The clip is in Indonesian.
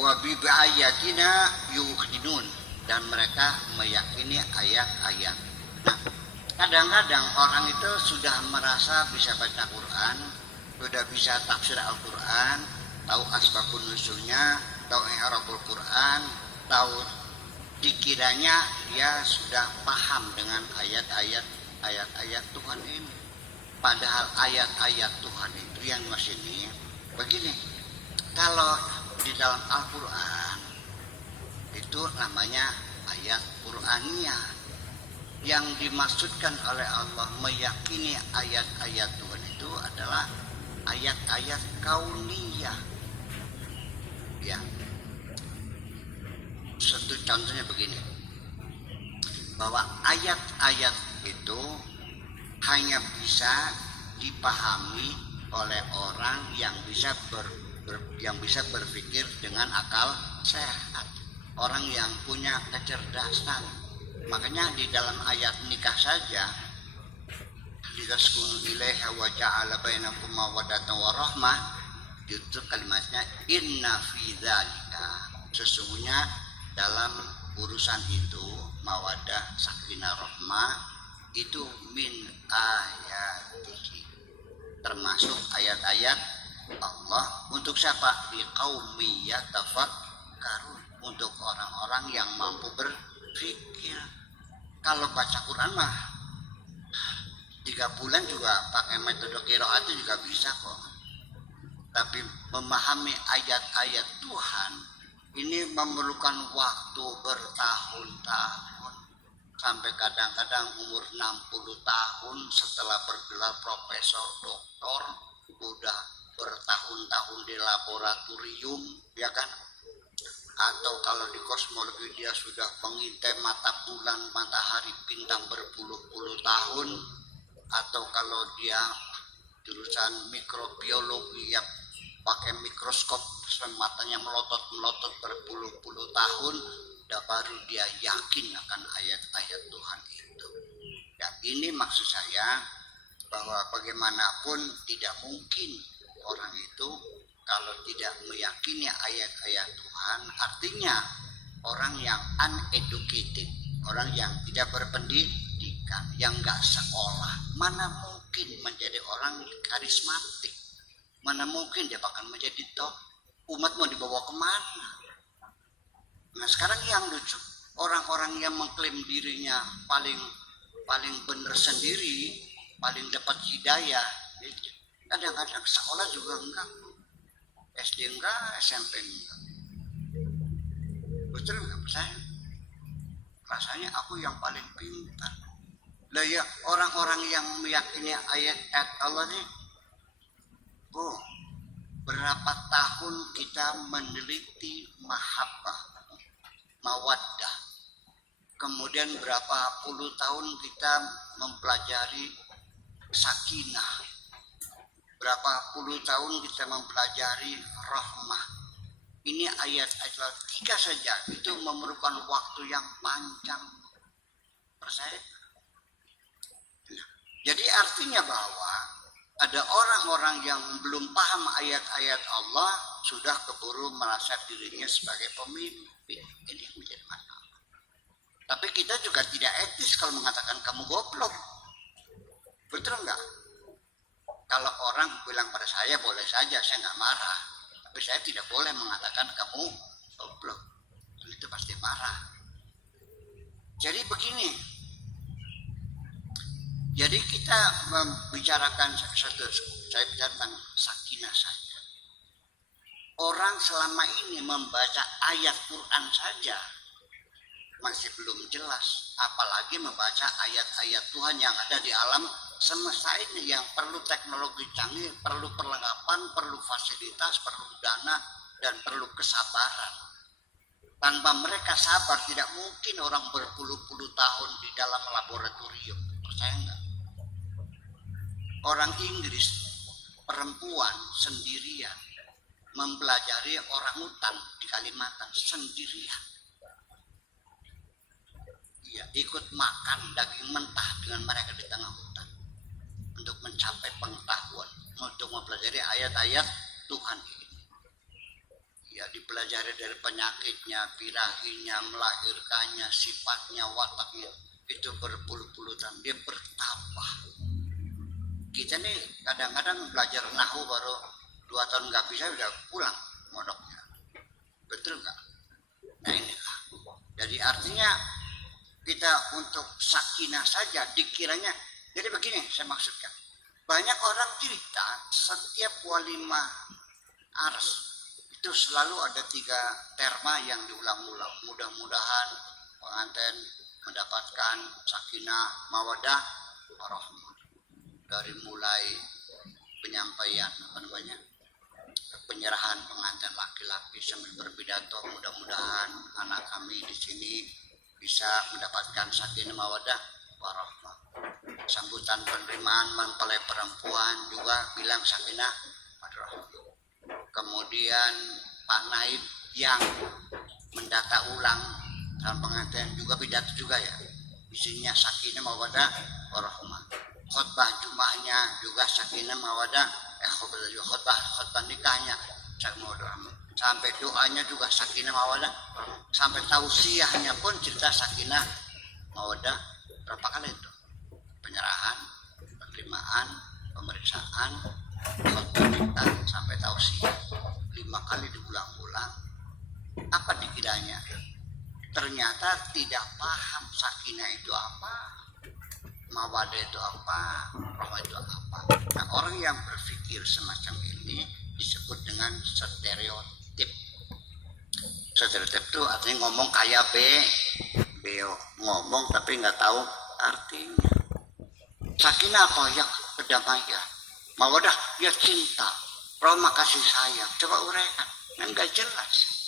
wa bi ayatina yuqinun, dan mereka meyakini ayat-ayat. Nah, kadang-kadang orang itu sudah merasa bisa baca Quran, sudah bisa tafsir Al-Quran, tahu asbabun nuzulnya, tahu i'rabul Quran, tahu, dikiranya dia sudah paham dengan ayat-ayat Tuhan ini. Padahal ayat-ayat Tuhan itu yang masih ini begini. Kalau di dalam Al-Quran itu namanya ayat Qur'aniyah. Yang dimaksudkan oleh Allah meyakini ayat-ayat Tuhan itu adalah ayat-ayat kauniyah. Ya. Satu contohnya begini. Bahwa ayat-ayat itu hanya bisa dipahami oleh orang yang bisa berpikir dengan akal sehat, orang yang punya kecerdasan. Makanya di dalam ayat nikah saja, litaskunu ilaiha wa ja'ala bainakum mawaddatan wa rahmah, itu kalimatnya inna fi dzalika, sesungguhnya dalam urusan itu mawaddah sakinah rahmah itu min ayatihi, termasuk ayat-ayat Allah untuk siapa? Liqaumi yatafakkarun, untuk orang-orang yang mampu berpikir. Kalau baca Quran mah 3 bulan juga pakai metode qiraat itu juga bisa kok. Tapi memahami ayat-ayat Tuhan ini memerlukan waktu bertahun-tahun, sampai kadang-kadang umur 60 tahun setelah bergelar profesor, doktor, udah bertahun-tahun di laboratorium, ya kan? Atau kalau di kosmologi dia sudah mengintai mata bulan, matahari, bintang berpuluh-puluh tahun. Atau kalau dia jurusan mikrobiologi ya pakai mikroskop, matanya melotot berpuluh-puluh tahun, dan baru dia yakin akan ayat-ayat Tuhan itu. Ya, ini maksud saya bahwa bagaimanapun tidak mungkin orang itu kalau tidak meyakini ayat-ayat Tuhan, artinya orang yang uneducated, orang yang tidak berpendidikan, yang nggak sekolah, mana mungkin menjadi orang karismatik, mana mungkin dia bakal menjadi top. Umat mau dibawa kemana? Nah sekarang yang lucu, orang-orang yang mengklaim dirinya paling benar sendiri, paling dapat hidayah, kadang-kadang sekolah juga enggak, SD enggak, SMP enggak. Betul enggak percaya? Rasanya aku yang paling pintar. Lah ya, orang-orang yang meyakini ayat-ayat Allah ini, berapa tahun kita meneliti mahabbah, mawaddah. Kemudian berapa puluh tahun kita mempelajari sakinah. Berapa puluh tahun kita mempelajari rahmah. Ini ayat-ayat 3 saja, itu memerlukan waktu yang panjang. Percaya? Jadi artinya bahwa ada orang-orang yang belum paham ayat-ayat Allah sudah keburu merasa dirinya sebagai pemimpin. Ini yang menjadi masalah. Tapi kita juga tidak etis kalau mengatakan kamu goblok. Betul enggak? Kalau orang bilang pada saya boleh saja, saya nggak marah. Tapi saya tidak boleh mengatakan kamu goblok. Itu pasti marah. Jadi begini. Jadi kita membicarakan satu, saya bicara tentang sakinah saja. Orang selama ini membaca ayat Quran saja masih belum jelas, apalagi membaca ayat-ayat Tuhan yang ada di alam semesta ini, yang perlu teknologi canggih, perlu perlengkapan, perlu fasilitas, perlu dana, dan perlu kesabaran. Tanpa mereka sabar, tidak mungkin orang berpuluh-puluh tahun di dalam laboratorium. Percaya enggak? Orang Inggris, perempuan sendirian, mempelajari orangutan di Kalimantan sendirian. Ya, ikut makan daging mentah dengan mereka di tengah hutan untuk mencapai pengetahuan, untuk mempelajari ayat-ayat Tuhan ini. Ya, di dipelajari dari penyakitnya, birahinya, melahirkannya, sifatnya, wataknya, itu berpuluh-puluh tahun dia bertambah. Kita nih kadang-kadang belajar nahu baru 2 tahun nggak bisa udah pulang modoknya, betul nggak? Nah inilah, jadi artinya kita untuk sakinah saja dikiranya. Jadi begini saya maksudkan, banyak orang cerita setiap walimah ars itu selalu ada 3 terma yang diulang-ulang. Mudah-mudahan pengantin mendapatkan sakinah, mawadah, warahmah. Dari mulai penyampaian penyerahan pengantin laki-laki sambil berpidato, mudah-mudahan anak kami di sini bisa mendapatkan sakinah, mawadah, warahmah. Sambutan penerimaan mempelai perempuan juga bilang sakinah, warahmah. Kemudian Pak Naib yang mendata ulang dalam pengantin juga pidato juga ya, isinya sakinah, mawadah, warahmah. Khutbah Jum'ahnya juga sakinah, mawadah, khutbah nikahnya sampai doanya juga sakinah, mawadah, sampai tausiahnya pun cerita sakinah, mawadah. Berapa kali itu? Penyerahan, penerimaan, pemeriksaan, khutbah nikah sampai tausiah. 5 kali diulang-ulang. Apa dikiranya? Ternyata tidak paham sakinah itu apa, mawadah itu apa, rahmah itu apa. Nah, orang yang berpikir semacam ini disebut dengan stereotip. Stereotip itu artinya ngomong kayak beo, ngomong tapi nggak tahu artinya. Sakinah apa? Ya kedamaian. Mawadah ya cinta, rahmah kasih sayang. Coba uraikan, nggak jelas.